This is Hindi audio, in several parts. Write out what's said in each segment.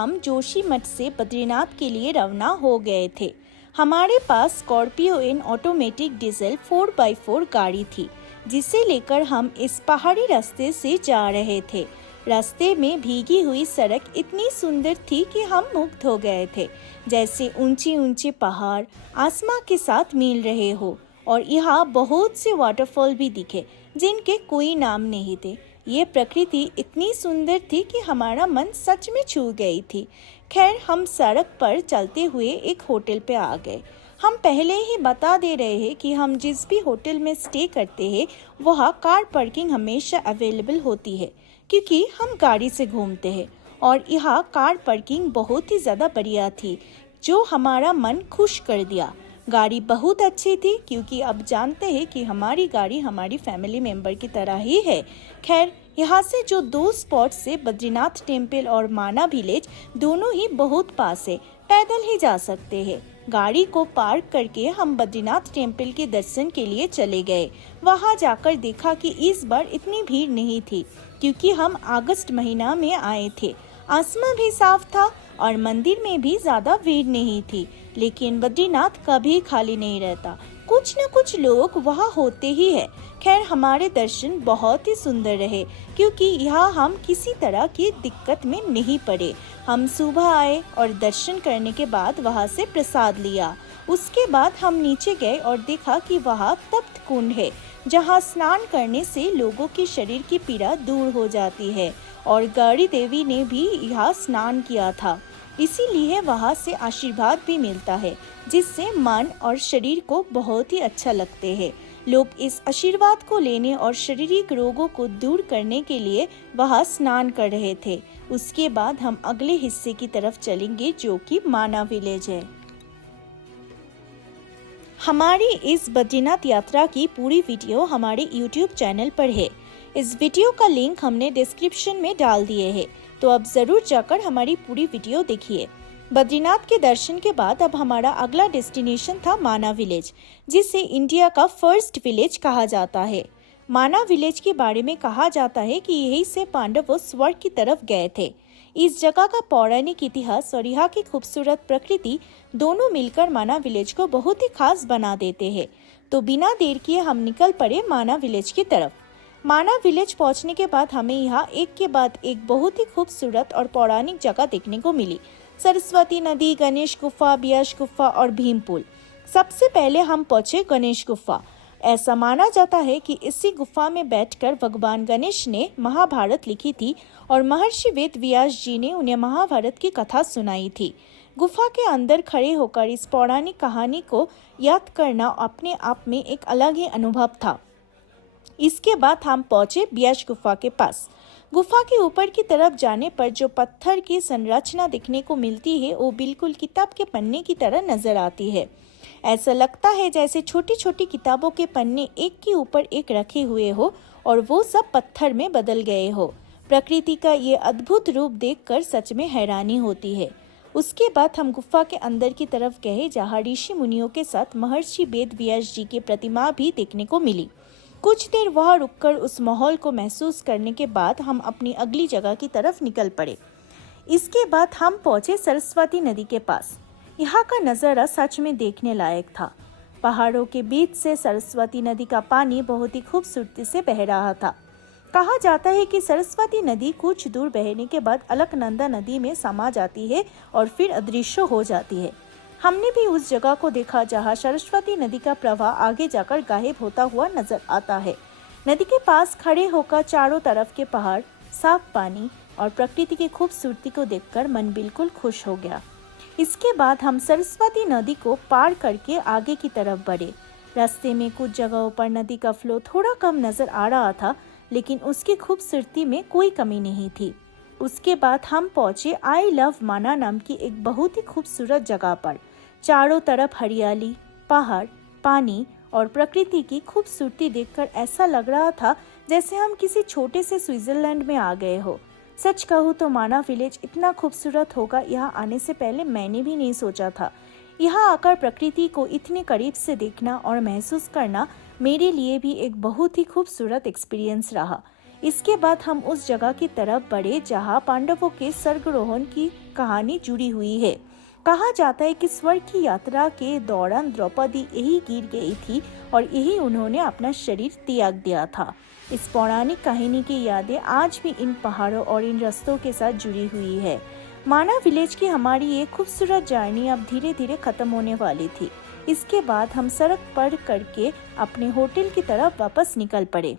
हम जोशीमठ से बद्रीनाथ के लिए रवाना हो गए थे। हमारे पास Scorpio in automatic diesel 4x4 गाड़ी थी, जिसे लेकर हम इस पहाड़ी रास्ते से जा रहे थे। रास्ते में भीगी हुई सड़क इतनी सुंदर थी कि हम मुग्ध हो गए थे, जैसे ऊंचे ऊंचे पहाड़ आसमां के साथ मिल रहे हो। और यहाँ बहुत से वाटरफॉल भी दिखे, जिनके कोई नाम नहीं थे। ये प्रकृति इतनी सुंदर थी कि हमारा मन सच में छू गई थी। खैर, हम सड़क पर चलते हुए एक होटल पे आ गए। हम पहले ही बता दे रहे हैं कि हम जिस भी होटल में स्टे करते हैं वहाँ कार पार्किंग हमेशा अवेलेबल होती है, क्योंकि हम गाड़ी से घूमते हैं। और यहाँ कार पार्किंग बहुत ही ज़्यादा बढ़िया थी, जो हमारा मन खुश कर दिया। गाड़ी बहुत अच्छी थी, क्योंकि अब जानते हैं कि हमारी गाड़ी हमारी फैमिली मेंबर की तरह ही है। खैर, यहाँ से जो 2 स्पॉट से बद्रीनाथ टेम्पल और माना विलेज दोनों ही बहुत पास है, पैदल ही जा सकते हैं। गाड़ी को पार्क करके हम बद्रीनाथ टेम्पल के दर्शन के लिए चले गए। वहाँ जाकर देखा कि इस बार इतनी भीड़ नहीं थी, क्योंकि हम अगस्त महीना में आए थे। आसमान भी साफ था और मंदिर में भी ज़्यादा भीड़ नहीं थी। लेकिन बद्रीनाथ कभी खाली नहीं रहता, कुछ न कुछ लोग वहाँ होते ही है। खैर, हमारे दर्शन बहुत ही सुंदर रहे, क्योंकि यहाँ हम किसी तरह की दिक्कत में नहीं पड़े। हम सुबह आए और दर्शन करने के बाद वहाँ से प्रसाद लिया। उसके बाद हम नीचे गए और देखा कि वहाँ तप्त कुंड है, जहाँ स्नान करने से लोगों की शरीर की पीड़ा दूर हो जाती है। और गौरी देवी ने भी यहाँ स्नान किया था, इसीलिए वहाँ से आशीर्वाद भी मिलता है, जिससे मन और शरीर को बहुत ही अच्छा लगते हैं। लोग इस आशीर्वाद को लेने और शारीरिक रोगों को दूर करने के लिए वहाँ स्नान कर रहे थे। उसके बाद हम अगले हिस्से की तरफ चलेंगे, जो कि माना विलेज है। हमारी इस बद्रीनाथ यात्रा की पूरी वीडियो हमारे YouTube चैनल पर है। इस वीडियो का लिंक हमने डिस्क्रिप्शन में डाल दिए है, तो अब जरूर जाकर हमारी पूरी वीडियो देखिए। बद्रीनाथ के दर्शन के बाद अब हमारा अगला डेस्टिनेशन था माना विलेज, जिसे इंडिया का फर्स्ट विलेज कहा जाता है। माना विलेज के बारे में कहा जाता है कि यहीं से पांडव स्वर्ग की तरफ गए थे। इस जगह का पौराणिक इतिहास और यहाँ की खूबसूरत प्रकृति दोनों मिलकर माना विलेज को बहुत ही खास बना देते हैं। तो बिना देर किए हम निकल पड़े माना विलेज की तरफ। माना विलेज पहुंचने के बाद हमें यहाँ एक के बाद एक बहुत ही खूबसूरत और पौराणिक जगह देखने को मिली। सरस्वती नदी, गणेश गुफा, ब्यास गुफा और भीम पुल। सबसे पहले हम पहुंचे गणेश गुफा। ऐसा माना जाता है कि इसी गुफा में बैठकर भगवान गणेश ने महाभारत लिखी थी और महर्षि वेद व्यास जी ने उन्हें महाभारत की कथा सुनाई थी। गुफा के अंदर खड़े होकर इस पौराणिक कहानी को याद करना अपने आप में एक अलग ही अनुभव था। इसके बाद हम पहुंचे ब्यास गुफा के पास। गुफा के ऊपर की तरफ जाने पर जो पत्थर की संरचना दिखने को मिलती है, वो बिल्कुल किताब के पन्ने की तरह नजर आती है। ऐसा लगता है जैसे छोटी छोटी किताबों के पन्ने एक के ऊपर एक रखे हुए हो और वो सब पत्थर में बदल गए हो। प्रकृति का ये अद्भुत रूप देखकर सच में हैरानी होती है। उसके बाद हम गुफा के अंदर की तरफ गए, जहाँ ऋषि मुनियों के साथ महर्षि वेद व्यास जी की प्रतिमा भी देखने को मिली। कुछ देर वहाँ रुककर उस माहौल को महसूस करने के बाद हम अपनी अगली जगह की तरफ निकल पड़े। इसके बाद हम पहुँचे सरस्वती नदी के पास। यहाँ का नज़ारा सच में देखने लायक था। पहाड़ों के बीच से सरस्वती नदी का पानी बहुत ही खूबसूरती से बह रहा था। कहा जाता है कि सरस्वती नदी कुछ दूर बहने के बाद अलकनंदा नदी में समा जाती है और फिर अदृश्य हो जाती है। हमने भी उस जगह को देखा जहाँ सरस्वती नदी का प्रवाह आगे जाकर गायब होता हुआ नजर आता है। नदी के पास खड़े होकर चारों तरफ के पहाड़, साफ पानी और प्रकृति की खूबसूरती को देखकर मन बिल्कुल खुश हो गया। इसके बाद हम सरस्वती नदी को पार करके आगे की तरफ बढ़े। रास्ते में कुछ जगहों पर नदी का फ्लो थोड़ा कम नजर आ रहा था, लेकिन उसकी खूबसूरती में कोई कमी नहीं थी। उसके बाद हम पहुंचे आई लव माना नाम की एक बहुत ही खूबसूरत जगह पर। चारों तरफ हरियाली, पहाड़, पानी और प्रकृति की खूबसूरती देखकर ऐसा लग रहा था जैसे हम किसी छोटे से स्विट्जरलैंड में आ गए हो। सच कहूँ तो माना विलेज इतना खूबसूरत होगा, यहाँ आने से पहले मैंने भी नहीं सोचा था। यहाँ आकर प्रकृति को इतने करीब से देखना और महसूस करना मेरे लिए भी एक बहुत ही खूबसूरत एक्सपीरियंस रहा। इसके बाद हम उस जगह की तरफ बढ़े जहाँ पांडवों के स्वर्गारोहण की कहानी जुड़ी हुई है। कहा जाता है कि स्वर्ग की यात्रा के दौरान द्रौपदी यही गिर गई थी और यही उन्होंने अपना शरीर त्याग दिया था। इस पौराणिक कहानी की यादें आज भी इन पहाड़ों और इन रास्तों के साथ जुड़ी हुई है। माना विलेज की हमारी ये खूबसूरत जर्नी अब धीरे धीरे खत्म होने वाली थी। इसके बाद हम सड़क पार करके अपने होटल की तरफ वापस निकल पड़े,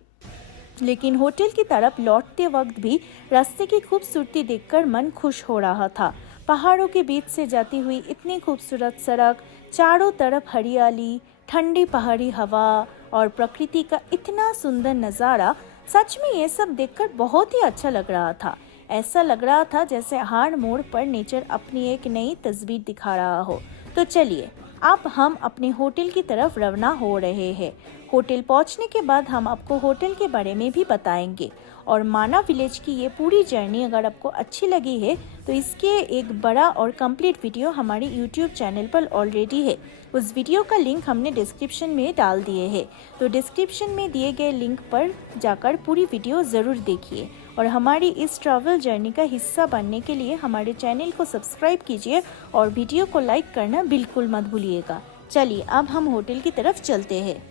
लेकिन होटल की तरफ लौटते वक्त भी रास्ते की खूबसूरती देखकर मन खुश हो रहा था। पहाड़ों के बीच से जाती हुई इतनी खूबसूरत सड़क, चारों तरफ हरियाली, ठंडी पहाड़ी हवा और प्रकृति का इतना सुंदर नज़ारा, सच में ये सब देखकर बहुत ही अच्छा लग रहा था। ऐसा लग रहा था जैसे हर मोड़ पर नेचर अपनी एक नई तस्वीर दिखा रहा हो। तो चलिए अब हम अपने होटल की तरफ रवाना हो रहे हैं। होटल पहुंचने के बाद हम आपको होटल के बारे में भी बताएंगे। और माना विलेज की ये पूरी जर्नी अगर आपको अच्छी लगी है तो इसके एक बड़ा और कंप्लीट वीडियो हमारे YouTube चैनल पर ऑलरेडी है। उस वीडियो का लिंक हमने डिस्क्रिप्शन में डाल दिए है, तो डिस्क्रिप्शन में दिए गए लिंक पर जाकर पूरी वीडियो ज़रूर देखिए। और हमारी इस ट्रैवल जर्नी का हिस्सा बनने के लिए हमारे चैनल को सब्सक्राइब कीजिए और वीडियो को लाइक करना बिल्कुल मत भूलिएगा। चलिए अब हम होटल की तरफ चलते हैं।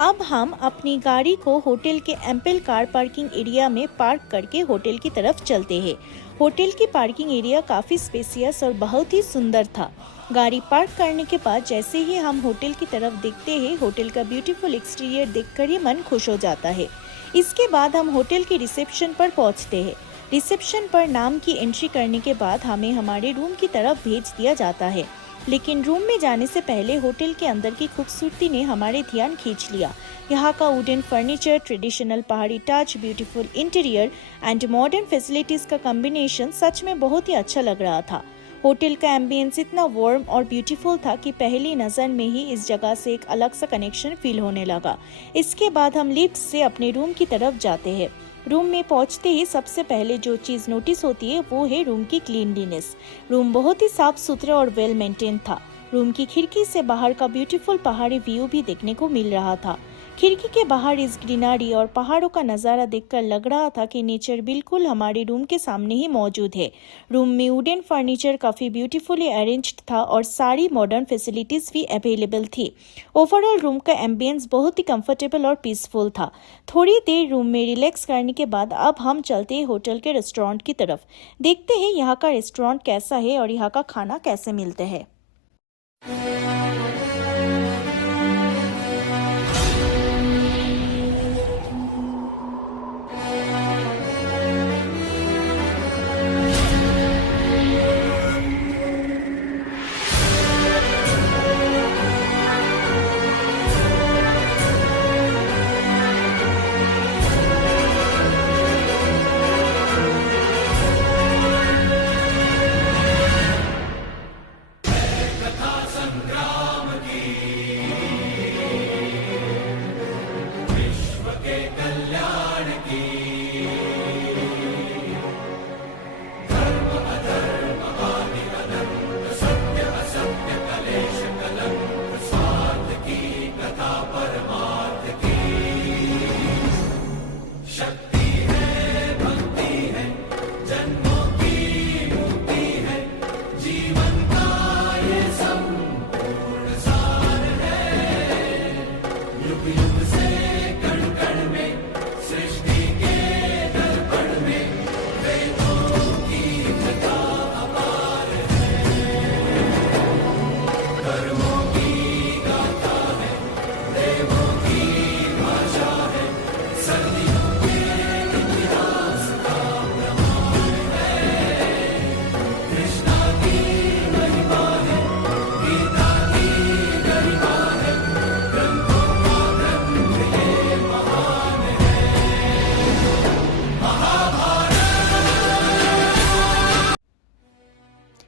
अब हम अपनी गाड़ी को होटल के एम्पल कार पार्किंग एरिया में पार्क करके होटल की तरफ चलते हैं। होटल की पार्किंग एरिया काफ़ी स्पेसियस और बहुत ही सुंदर था। गाड़ी पार्क करने के बाद जैसे ही हम होटल की तरफ देखते हैं, होटल का ब्यूटीफुल एक्सटीरियर देखकर ही मन खुश हो जाता है। इसके बाद हम होटल के रिसेप्शन पर पहुंचते हैं। रिसेप्शन पर नाम की एंट्री करने के बाद हमें हमारे रूम की तरफ भेज दिया जाता है, लेकिन रूम में जाने से पहले होटल के अंदर की खूबसूरती ने हमारे ध्यान खींच लिया। यहाँ का वुडन फर्नीचर, ट्रेडिशनल पहाड़ी touch, beautiful interior and modern facilities का कॉम्बिनेशन सच में बहुत ही अच्छा लग रहा था। होटल का एम्बियंस इतना वार्म और ब्यूटीफुल था कि पहली नज़र में ही इस जगह से एक अलग सा कनेक्शन फील होने लगा। इसके बाद हम लिफ्ट से अपने रूम की तरफ जाते हैं। रूम में पहुंचते ही सबसे पहले जो चीज़ नोटिस होती है वो है रूम की क्लीनलीनेस। रूम बहुत ही साफ सुथरा और वेल मेंटेन था। रूम की खिड़की से बाहर का ब्यूटीफुल पहाड़ी व्यू भी देखने को मिल रहा था। खिड़की के बाहर इस ग्रीनरी और पहाड़ों का नज़ारा देखकर लग रहा था कि नेचर बिल्कुल हमारे रूम के सामने ही मौजूद है। रूम में वुडन फर्नीचर काफ़ी ब्यूटीफुली अरेंज्ड था और सारी मॉडर्न फैसिलिटीज़ भी अवेलेबल थी। ओवरऑल रूम का एम्बियंस बहुत ही कंफर्टेबल और पीसफुल था। थोड़ी देर रूम में रिलैक्स करने के बाद अब हम चलते हैं होटल के रेस्टोरेंट की तरफ। देखते हैं यहाँ का रेस्टोरेंट कैसा है और यहाँ का खाना कैसे मिलते हैं।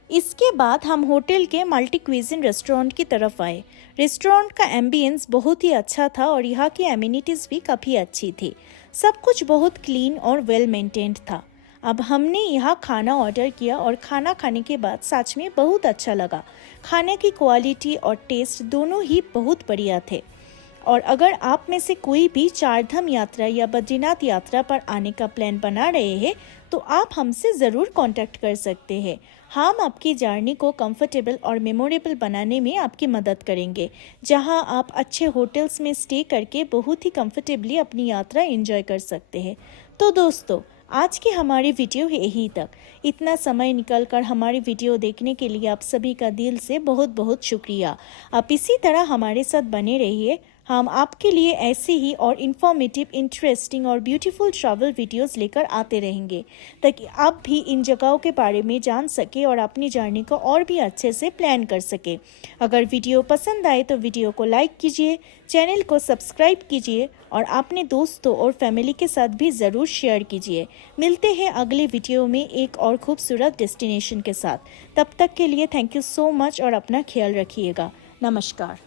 इसके बाद हम होटल के मल्टी क्विजिन रेस्टोरेंट की तरफ आए। रेस्टोरेंट का एम्बियंस बहुत ही अच्छा था और यहाँ की एमिनिटीज़ भी काफ़ी अच्छी थी। सब कुछ बहुत क्लीन और वेल मेंटेन्ड था। अब हमने यहाँ खाना ऑर्डर किया और खाना खाने के बाद सच में बहुत अच्छा लगा। खाने की क्वालिटी और टेस्ट दोनों ही बहुत बढ़िया थे। और अगर आप में से कोई भी चारधाम यात्रा या बद्रीनाथ यात्रा पर आने का प्लान बना रहे हैं तो आप हमसे ज़रूर कांटेक्ट कर सकते हैं। हम आपकी जर्नी को कंफर्टेबल और मेमोरेबल बनाने में आपकी मदद करेंगे, जहां आप अच्छे होटल्स में स्टे करके बहुत ही कंफर्टेबली अपनी यात्रा एंजॉय कर सकते हैं। तो दोस्तों, आज की हमारी वीडियो यही तक। इतना समय निकलकर हमारी वीडियो देखने के लिए आप सभी का दिल से बहुत बहुत शुक्रिया। आप इसी तरह हमारे साथ बने रहिए। हम आपके लिए ऐसे ही और इन्फॉर्मेटिव, इंटरेस्टिंग और ब्यूटीफुल ट्रैवल वीडियोस लेकर आते रहेंगे, ताकि आप भी इन जगहों के बारे में जान सके और अपनी जर्नी को और भी अच्छे से प्लान कर सके। अगर वीडियो पसंद आए तो वीडियो को लाइक कीजिए, चैनल को सब्सक्राइब कीजिए और अपने दोस्तों और फैमिली के साथ भी ज़रूर शेयर कीजिए। मिलते हैं अगले वीडियो में एक और खूबसूरत डेस्टिनेशन के साथ। तब तक के लिए थैंक यू सो मच और अपना ख्याल रखिएगा। नमस्कार।